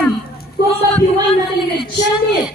scam. Kung mapiwan na nag-jamit.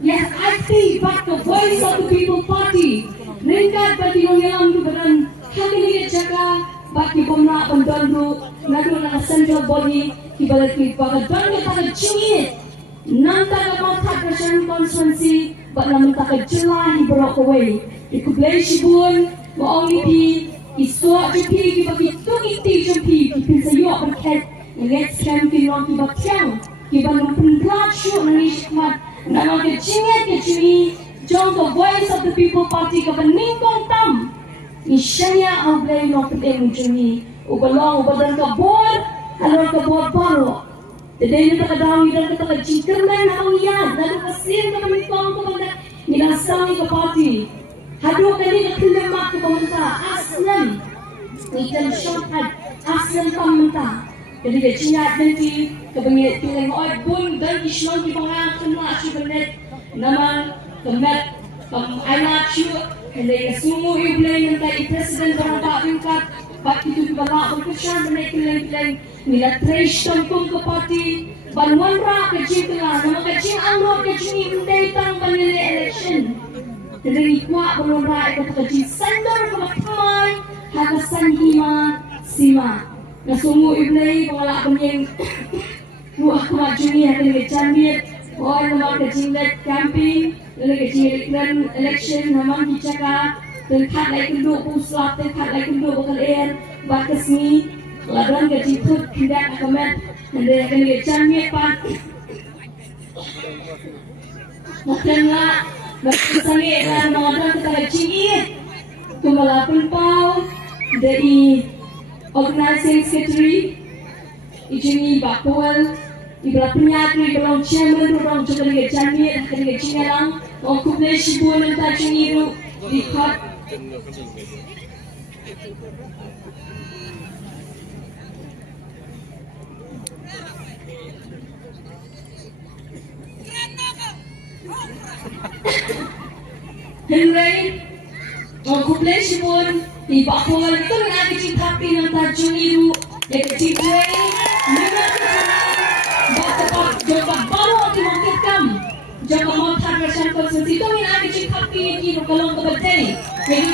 Yes, I think back the voice of the people party. Ringkat bagi jingialang tu beran kami jaga bagi pemna pendandu nadu na central body kibalik pada banyak pada jingit. Nanta ka mata Christian constituency but namanta ka jelah ibrok away. Ikublay sibun maong ipi iswa jupi kibaki tungi ti jupi kipinsayo berket let's camp kinong kibakyang kibang penglat syu nanishmat nama ke jingit ke jui jong the voice of the people party ka beningkong tam isyanya aublay no pedeng jui ubalong ubadan ka board alor ka board paro today na takadawi dan ka jingkerman hang yan lalu kasin ka beningkong ka banda nilasang ka party hadu kali ka kilemak ka pamanta aslan ikan shortcut aslan pamanta jadi dia cingat nanti kebengiat tulang oi bun dan islam di bawah kena cibenet nama kemet anak cu hendak semua iblay nanti presiden berapa tingkat pak itu berapa berkesan benet tulang mila trace tangkum ke parti banwan ra keciklah nama kecil angro kecil indai tang banile election jadi kuat banwan ra kecil sandar kematmai hakasan hima sima Nasumu iblay pengalak penyeng buah kemajuni yang kecamit orang nama kecinglet camping kecinglet election nama dicaka tengkat lagi kenduk pusat tengkat lagi kenduk bakal air bakas ni ladang keciput tidak akamet anda akan kecamit pak makanlah berkesannya dan mengadang kita kecingit kemalapan pau dari Organizing Secretary, Ijini Bakwal, Ibra Penyatri, Ibra Chairman, Ibra Jogani Jamia, Ibra Jingialang, Ibra Kubleshi Buan dan Tajiniru, Dikhat. Henry, Ibra Kubleshi Buan. Di Bakwal itu ada cintapi yang tajun itu, yang kecilai, memang bapak jawab baru dimaksudkan, jawab mata Christian constituency itu yang ada cintapi itu kalau kebetulan, yang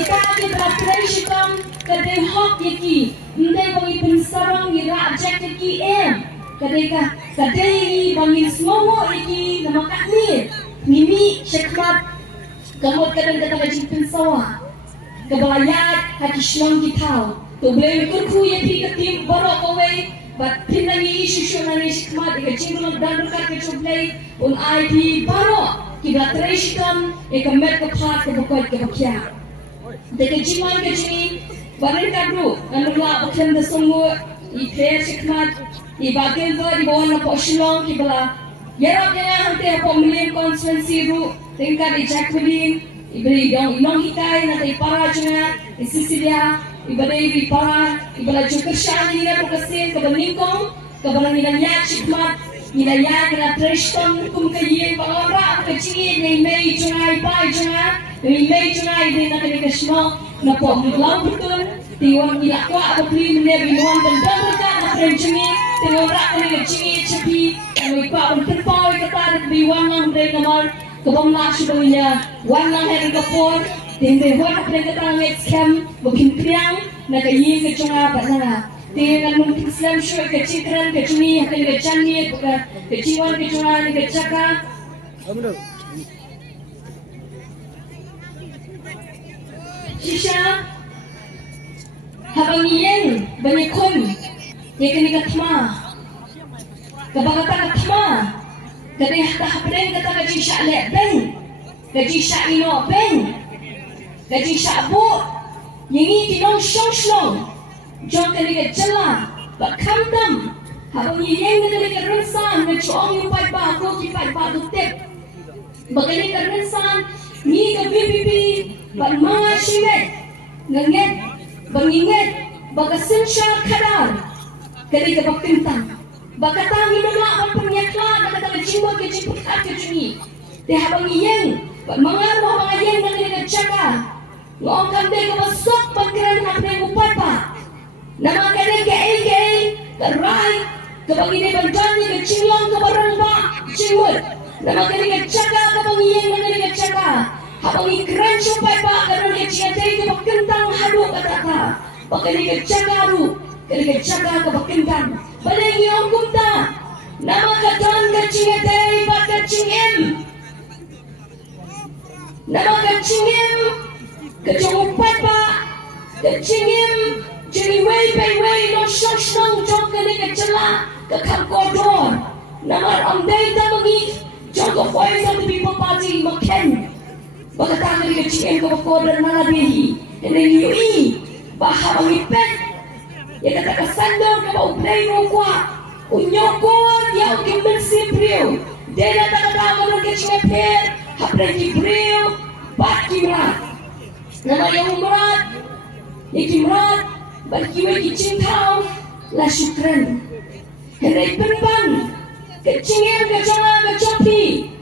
kita beraplikasikan kedai hak yaki, indai bagi pensarang ira objek yaki kedai bagi semua yaki nama kami, mimi syekmat. Kamu kadang-kadang jipin sawah, kebalayat hati siang kita. Tu boleh ikut yang tiga tim baru kawai, but pinani isu nani sikmat, kecinggung dan dekat kecuali un IP baru kita teruskan, ikamet kepat kebukai kebakia. Dekat jiman kecini, barang kadu, anulah option semua, ikut sikmat, ibagian tu di bawah nak position kita. Yarap jangan hantar pemilihan konstituensi itu tingkat di Jacqueline, iberi yang hitai nanti para cina, Sisilia, iberi para, ibala juga syah ni nak berkesin kebeningkong, kebenangan cikmat, nilai kena teruskan hukum kajian pengorang kecil ni mei cina ipai cina, ni mei cina ini nak dikasih nak pembelang betul, tiwang ilak kuat beri menebi nuan tentang mereka nak rencini, tiwang rak ni kecil cepi. Kami pak berterpau kata di wanang dari nomor kebanglah sebelumnya wanang hari kapur tinggal wanang dari kata next camp bukan kriang nak kayi kecunga pasana tinggal mungkin Islam syur kecikran kecuni akan kecani bukan keciwan kecunga ni kecaka sisa habang iyan banyak kon yang kini katma Kapag kata kadang hapden kata kaji syalek ben, kaji syalino ben, kaji syabu, yang ini tinong syong, jom kali kecela, bak kamdam, habang yang kali kerensan, ngecong yung pai ba, koki pai ba tutip, bagani kerensan, ni ke VPP, bak mga shimet, nganget, banginget, bagasin siya kadar, kali kapag tintang. Bakatang hinula ang panyakla na jiwa keciput at kecuni. Tihabang iyan, mga yan na nagtsaka. Noong kami kabasok pagkiran at may upay pa. Na mga kanil kay karai kapag ini bandani ke cinglang ke barang ba cingwat nama kini ke caka kapag iyan na kini ke caka habang ikran supay ba karon ke ciyate kapag kentang hadu kataka bakini ke caka hadu kini ke caka kapag kentang baling iyong kumta nama katan ke ciyate ba ke cingim nama ke cingim ke jongupay ba ke cingim jadi way no shosh nang jong kini ke cela ke kam kodor nama amdai ta bagi jong ko voice of the people party maken bagata kini ke cingim ke kodor mana dehi ini yui bahar wipet ya kata kesandor ke bau play no kwa unyokor ya ke bersih priu dena ta kata ko ke cingim per hapre ki priu bakira nama yang umrat ikimrat berkiwe kicintau la syukran hendak penpan kecingin kejangan kecopi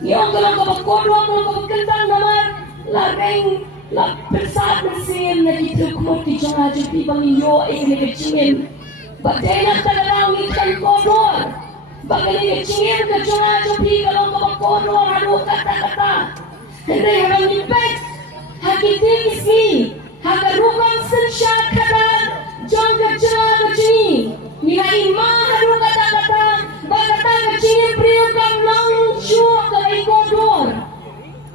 yang kalau kau kodwa kalau kentang namar la reng la persat mesin lagi terkumut kejangan kecopi bangiyo ini kecingin badai tak tahu ikan kodwa bagi kecingin kejangan kecopi kalau kau kodwa aduh kata-kata hendak orang impek hakiki isi Haga rukam sensya kadar jong kecela kecini nila ima haru kata-kata bakata kecini priu kam lang syuk ke ikodor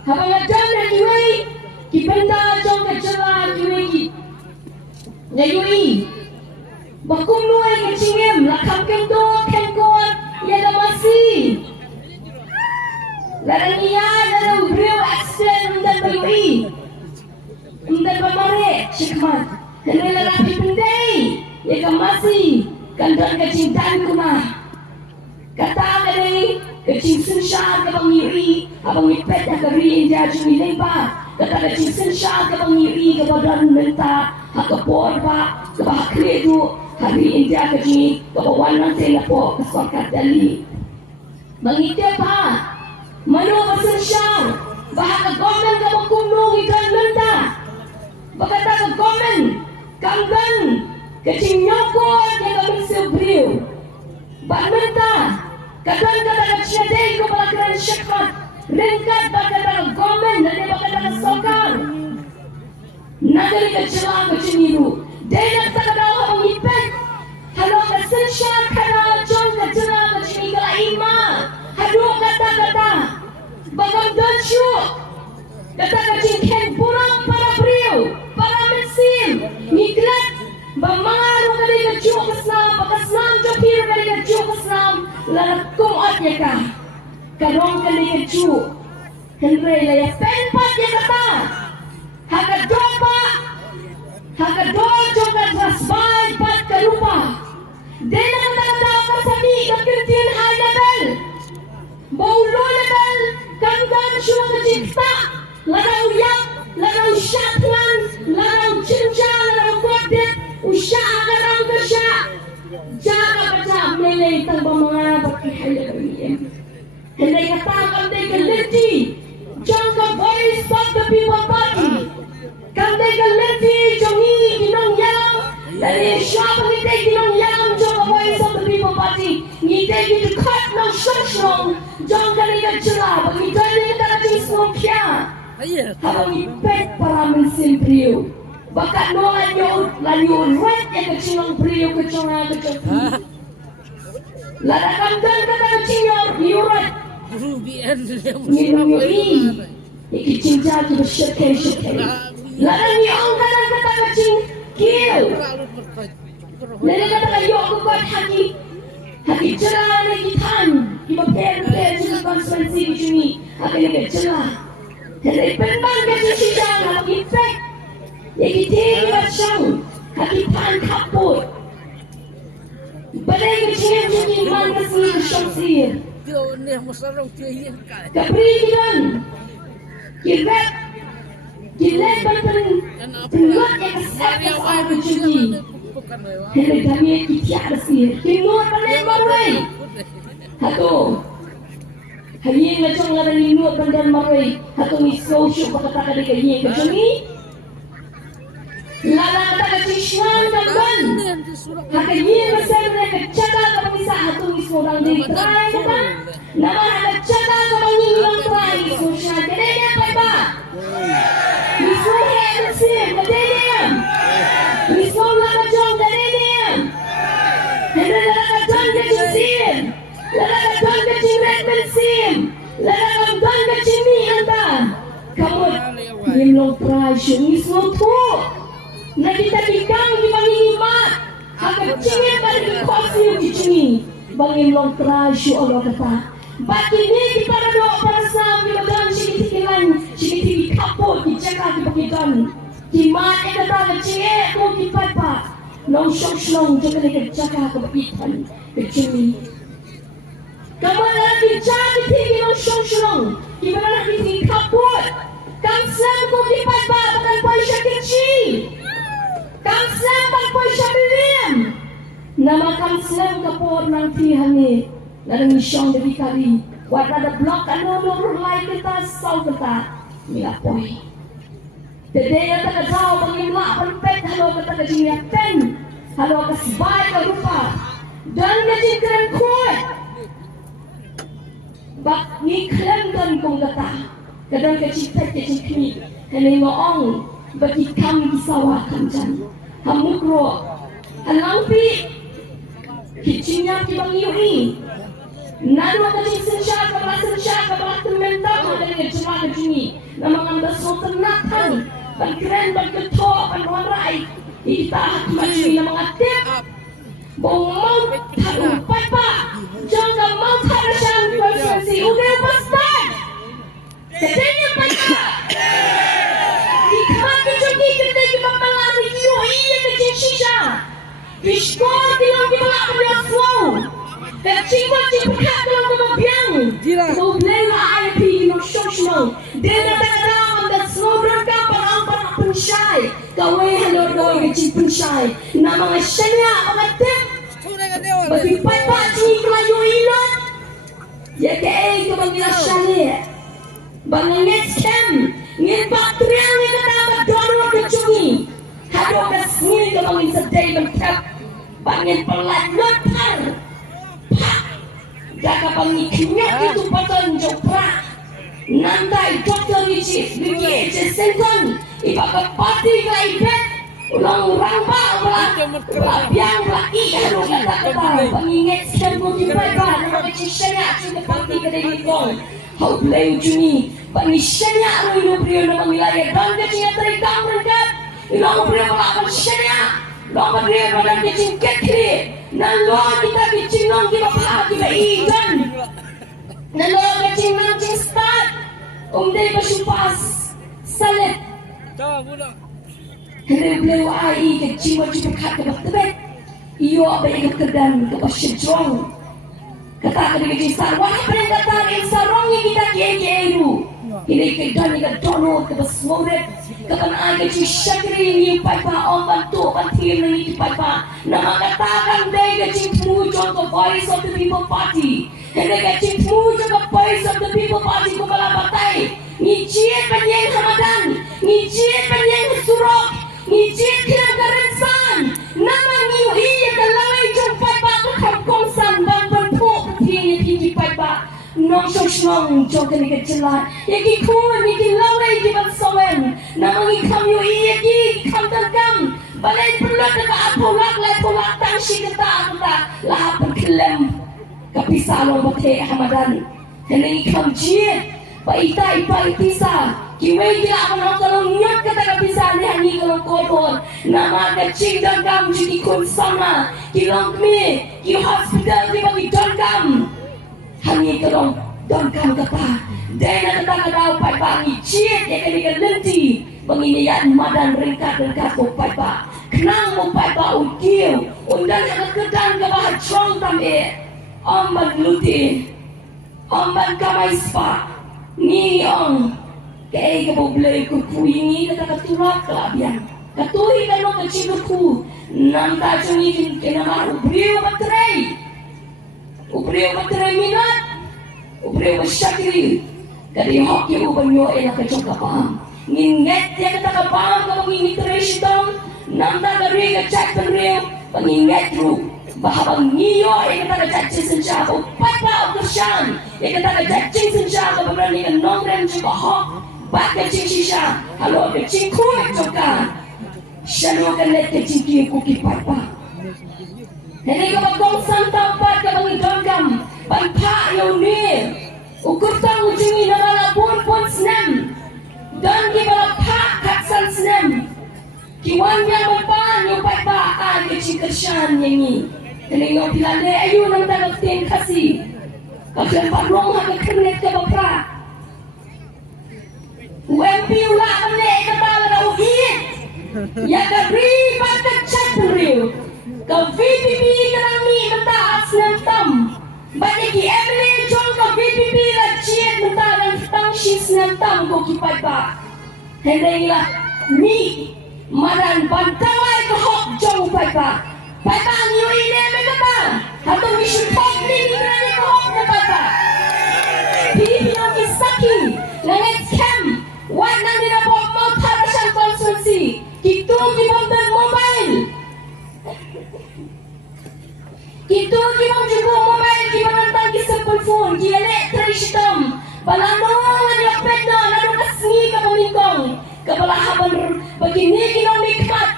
haga ngajan na kiwai kipenda jong kecela kiwai ki nyayui bakum nuai kecingim lakam kendo kengkot yada masih larang iya larang priu accident dan bayui Indah pemare, syikmat. Hendak rapi pendai, ia masih kandan kecintaan kumah. Kata kali kecing sensar ke bangiwi, abang ipet yang keri indah cumi lempa. Kata kecing sensar ke bangiwi ke badan mynta, hak kepor pak, ke bahak kredu, hari indah kecing ke bawan nanti lapo kesokat dali. Bangitia pak, manu sensar, bahak gomen ke bakunung ikan mynta. Berkata ke komen, kanggan, kecing nyokot yang kami sebriu. Bak mynta, kata-kata kecil dek kepala keran syekhat, ringkat berkata ke komen dan dia berkata ke sokar. Nagari kecelah kecil itu, dia nak kata orang ipet, kalau kesensyar kata jom kecelah kecil ini kala ima, haduh kata-kata, bagam dansyuk, kata kecil ken burang para briu. Para mesin niklat bamaru kali kejuk Islam pakaslam jopir kali kejuk Islam lakum atya karong kali kejuk henry la ya penpat ya kata haka dojo ka rasbai pat karupa dena kata kasami kakirtin high level bau low level kanggan syuk kecikta larang yak larang syaklan larang cinca larang kodit usyak larang kesyak jaga baca melay tanpa mengarap kehaya kalian hendak katakan mereka leti jangka voice of the people party kan mereka leti jongi kinong yang dari siapa kita kinong yang jangka voice of the people party ngite kita kat ng syong jangka mereka celah bagi kita kita semua kia habang ipet para mesin priu bakat no lanyo red yang kecilong priu keconga kecopi ladakan dan kata kecilong yurat minum yui ikicinta kita syekay ladang yung kata kecil kil lada kata kayo kukuat haki cerah nagitan imaper juga konsumensi di sini akan naga cerah hendak penbang kecil sidang alam ipek yang kita macam haki pan kaput badai kecil jadi iman kesini kesyamsir kapri kiran kirat kilat banten penuat yang kesat kesal bercuci hendak kami kitiak kesir timur paling marwai hatu hari ini macam ada minut bandar marwai hatu ni social pakata kali kali kecil ni Lala kata kecishwan kapan. Hakanya masih mereka jaga kepisa hatung ismodang di try kapan. Nama ada jaga kepangi bilang try ismosha. Kedenya apa ba? Ismohe masih kedenya. Ismohe kajong kedenya. Hendak lala kajong kecil. Lala kajong kecil rekmensim. Lala kajong kecil ni anda. Kamu bilang try ismo tu. Nakita bigang di pangingimat. Agak cingin dari kekuasi yang dicini. Bangin long trasyo Allah kata. Bagi ni kita doa para sam di badan sikit kapot di jaga di bagian. Di mat yang kata kecil tu di papa. Long syong jaga di jaga ke bagian kecil. Kamu lagi jaga di long syong. Di mana lagi kapot. Kamsam tu di papa bukan paisa kecil. Kamsam pagpoy siya bilim. Nama kamsam kapor ng tihani. Larang isyong debikari. Wala na blok ano lurulay kita saw kita. Milapoy. Today na tagadaw pangimla palpet halo ka tagadinyaten. Halo kasbay ka rupa. Dan ka jingkran kuy. Bak ni klemdan kong kata. Kadang ka jingpet ka jingkni. Haling ngoong. Bagi kami di sawah kancan. Hamukro. Alangpi. Kicinya kibang yui. Nado kacing sensya kabala tementak dengan jemaah kecini. Nama anda sultan natan. Ban keren ban ketok ban warai. Kita macam nama ngatip. Bau mau tahu papa. Jangan mau tahu jangan konsensi. Udah pasal. Sedangnya papa. Bishkor bilang bilang bilang flow. Kecingkat cipukat bilang kebabiang. So bela IP no social. Dena tagadaw ang snowdrop ka parang pensyai. Kaway halor kaway kecil pensyai. Na mga syanya mga tip. Bagi papa cini kelayu ilat. Ya kaya kabang ila syanya. Bang ngets kem. Ngin baktriang ni kata dono kecungi. Hado kasni kabang insadai bang tap. Bangin pelat letar. Jaga pangiknya itu batan jopra. Nantai dokter licik bagi senton. Iba kepati kaibet. Ulang-ulang pak biang lagi kalau kata pengingat sekali dibaca nama kecilnya sudah pasti kedai dikong. Hau belai ujuni pengisahnya ulu beliau nama wilayah dan kecilnya terikam mereka. Ulang beliau melakukan syariah. Lama dia badan kecil kiri, nalo kita kecil nong kita pakai kita ikan, nalo kecil mancing start, dari bersupas salet. Kerana beliau ai kecil macam berkat kebetulan, iyo apa yang kedan kepada jong, kata kepada kecil sarwah apa yang kata yang sarongnya kita kiai-kiai. Ini kedan kita dono kepada semua. Kapan ada syakri ni papa om bantu bantir ni papa nama katakan dia kecil contoh voice of the people party dia kecil contoh voice of the people party kepala partai ni cie penyeng Ramadan ni cie penyeng surok ni cie kira kerensan nama ni iya kalai jumpa papa kongsan dan bentuk dia tinggi papa nong sosong jokan kecelah yaki kun yaki lawai di bansawen namang ikam yo yaki kam tangkam balai perlu dekat apolak lai polak tangsi kata lahap berkelem kapisalo bate Hamadan hendak ikam jie baita pisa kiwai kila akan kalau nyat kata kapisa ni hani kalau kotor nama kecil tangkam jadi kun sama kilang me ki hospital di bagi tangkam hanya kalau dongkam kata dan kata kau pai ni cie dia kena lenti penginian madan ringkat ko pai kenang mo pai ukiu undang kedan ke bah chong tambe amban luti amban kamai spa ni ong kay ka boblay ko puingi kata katurak labian katui kano kecil ku nang ta chungi kena ubriu batray minat ubriu syakri kadi hoki ubanyo ena kacong kapam nginget dia kata kapam kalau ngini tresh dong Namda gari kecak penriu pengingat ru bahwa ngiyo yang kata kecak senja ko papa ukersan yang kata kecak senja ko berani kan nongren juga hok bak kecik sisa halo kecik kuat juga selalu kan let kecik dia kuki papa ini ko bagong santang pat ka bangidongam banpa yauni ukur tang ujungi nabala pun snem dan kibala pak katsan snem kiwan yang berpan yung papa ay kecik kersan yang ni ini yung pilande ayu nang dapat tin kasi kasi parlong ha kekernet ka bapra UMP ula mene kepala na uhiit ya kabri pada chat riu ka VPP kanang ni mentaat senam tam bagi ki emre jong ka VPP la chiet mentaat tang shi senam tam ko ki papa henday la ni maran bantawai ko hok jong papa papa niyo ine me kata hatong we should talk ni grani ko hok na papa Pilipino ki saki langit scam wat nang dina po mo para sa consultancy kitu ki bomben mobile kitu ki bom jugo mobile ki manantang ki simple phone ki electric system balano ni apet na nanu kasngi ka pamingkong kabalahaban begini kino nikmat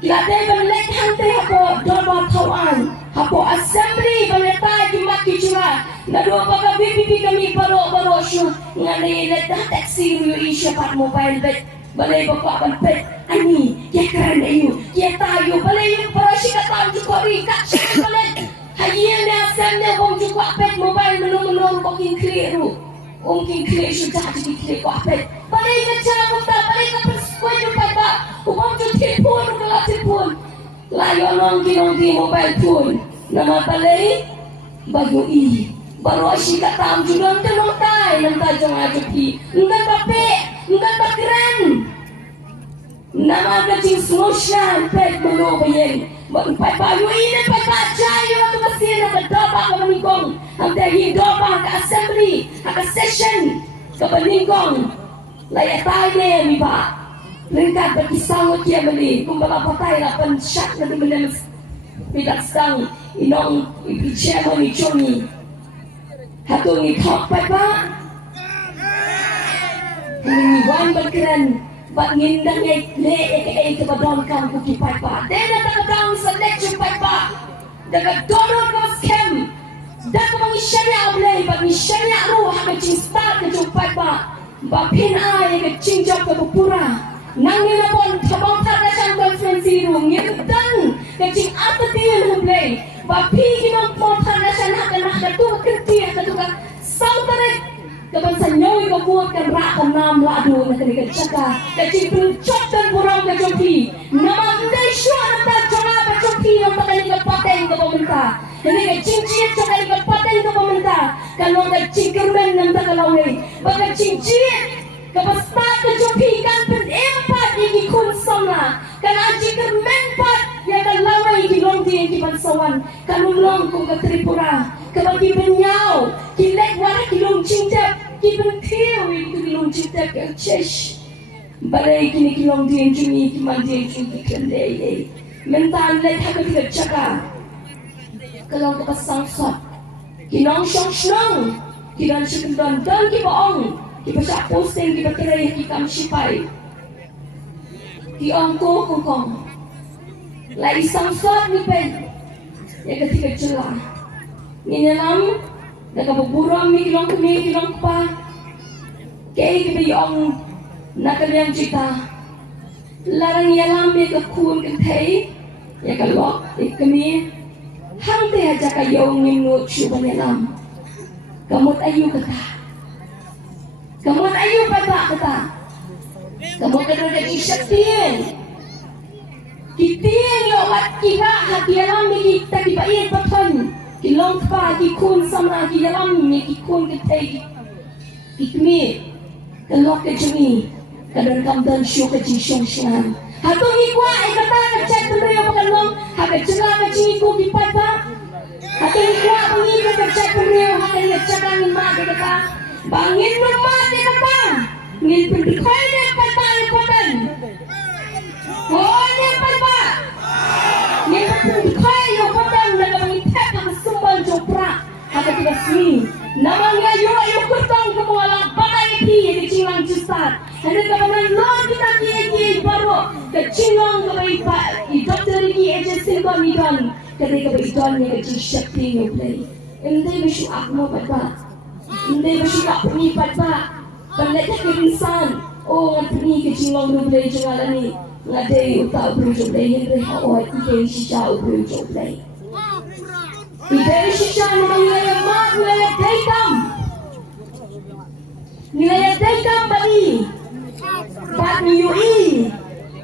kilate banlet hante hapo doba kawan hapo assembly baneta kimat kicura nadu baga VPP kami baro syu ngane let taxi ru isya pat mobile bet balai bapa ban pet ani ya keren ayu ya tayu balai para sikatan jukori kat balai hayen dia assembly bom jukwa pet mobile menung boking clear mungkin clear sudah jadi clear kok apa balai kecil kita balai ke persuai jumpa pak ubang telefon kalau telefon layo nong di mobile phone nama balai bayu i baru asyik kata amjudan tenong tai nanti jangan ajupi enggak tapi enggak tak keren nama kecil solution pet menu bayang Pai bayu ini pai bacayo tu mesin nak doba ke meningkong ante hi doba ke assembly ke session ke meningkong layak tai ne mi ba lengkap bagi sangut dia beli kumbala patai la pensyak na dimana pidak sang inong ipichemo ni choni hatu ni thok pai ba ni wan berkeren Bak ngindang le ke badon kan ku ki pai pa dena ta down selection pai pa daga donor ko scam daga bang sharia oblay bang sharia ru ha ka chin start ke ju pai pa ba pin ai ke chin job ke pura nang ni na pon thabang tha na chan conference ru ngin dan ke chin atatin oblay ba pi ki bang pon tha na chan ha ka tu ke ti ka tu ka sautare kapan sanyoy ko buat kan rakam nam ladu na kani kacaka kacing puncak dan burang ke joki nama ndai shua nata jonga ka joki nam pakali ka paten ko pemerintah ini kacing ciet pakali ka paten ko pemerintah kalau kacing kermen nam ta kalawe ba kacing ciet kapasta ka joki kan pen empat iki kun sama kan aji kermen pat ya kalawe iki longdi iki pansawan kan ulong ko ka Tripura kabagi benyau kilek wala kilong cinta kiben theo itu kilong cinta ke chesh balai kini kilong dien jungi kiman dien jungi kendai mentan let hak ke chaka kalau ke pasang sot kilong shong kidan shikdan dan ki baong ki pasak posting ki bakere ki kam shipai ki ongko kokong lai sang sot ni pen ya ketika celah ni dalam nakabuburam ni kilong pa kay kita yung nakaliang cita larang yalam ni kakun kantay ya kalok kami hangte aja kayong minut syuban yalam kamot ayu kata kata kamot kadang isyaktin kitin yo wat kiba hati yalam ni kita dibayar paton kilong pa kikun sama ki dalam mi kikun ketai kikmi kelok ke jemi kadang kamdan syu ke jishong shan hatung ikwa ai kata ka chat beri apa kalong ha ka cela ka ji ku ki papa hatung ikwa pengi ka chat beri ha ka ya cakang ma ka kata bangin ma ka kata ngil pen khoi ne pata ai patan ho ne papa ketika beridol ni kecil syakti ni play. Hindi bersyuk akma pada, hindi bersyuk akmi pada. Pandai tak insan. Oh, ngatni kecil long ni play jangan ni. Ngadai utak berujuk play hindi awak ikan sisa berujuk play. Ikan sisa ni nilai mat nilai daikam. Nilai daikam bagi. Bat miyui.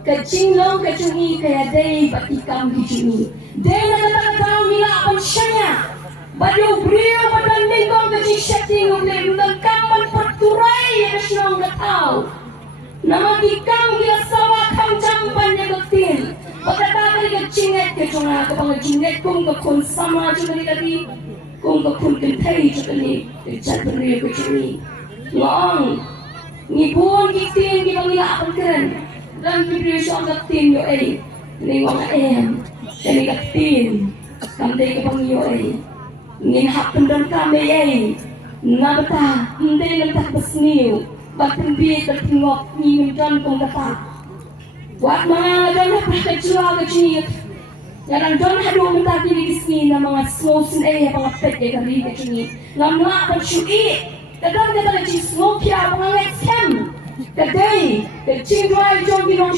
Kecilong kecungi kaya day batikam kecungi. Day nakataw nila ang siya. Badu brio padanding kong kecil setting ng lembang kaman paturay ang siyang nataw. Namagikam kila sawa kang jamban niya gatil. Pagkatapos kecingit kecunga kapag kecingit kong kakon sama juga ni kong kakon kentay juga ni kecil brio kecungi. Ngong ngibun kitin kibang nila ang keren. Dan video siya gatin yo ay ni mga kani gatin kamday ka pang yo ay ngihap pendan kami ay nabata hindi lang takbas niyo batin biyat at tingok ni mindan kong kata wag mga ganap kakachua kachuniyot Yang don hadu minta kini kisni na mga slosin ay mga pet ay kari kachuni ngamla kan syui kadang dia tak smoke ya mga next time Today, the children don't belong